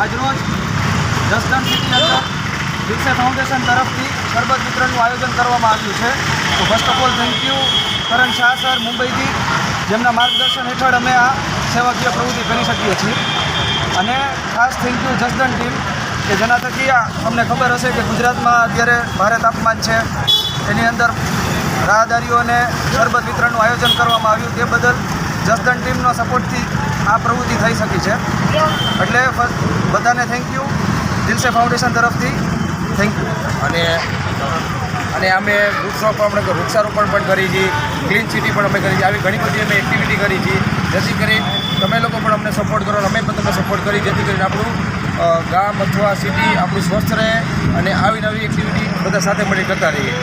આજરોજ જસદણ સિટી અંદર દિલસે ફાઉન્ડેશન તરફથી શરબત વિતરણનું આયોજન કરવામાં આવ્યું છે. તો first of all thank you Karan Shah sir મુંબઈથી, જેમના માર્ગદર્શન હેઠળ અમે આ સેવાકીય પ્રવૃત્તિ કરી શકીએ છીએ. અને ખાસ થેન્ક યુ જસદણ ટીમ કે જેના થકી અમને ખબર હશે કે ગુજરાતમાં અત્યારે ભારે તાપમાન છે. એની અંદર રાહદારીઓને શરબત વિતરણનું આયોજન કરવામાં આવ્યું. તે બદલ જસદણ ટીમનો સપોર્ટથી આ પ્રવૃત્તિ થઈ શકી છે. એટલે બધાને થેન્ક યુ દિલસે ફાઉન્ડેશન તરફથી થેન્ક યુ અને અને અમે વૃક્ષો પણ વૃક્ષારોપણ પણ કરી છીએ ગ્રીન સિટી પણ અમે કરી છે. આવી ઘણી બધી અમે એક્ટિવિટી કરી છે. જેથી કરી તમે લોકો પણ અમને સપોર્ટ કરો અમે પણ તમને સપોર્ટ કરી. જેથી કરીને આપણું ગામ અથવા સિટી આપણું સ્વસ્થ રહે અને આવી નવી એક્ટિવિટી બધા સાથે મળી કરતા રહીએ.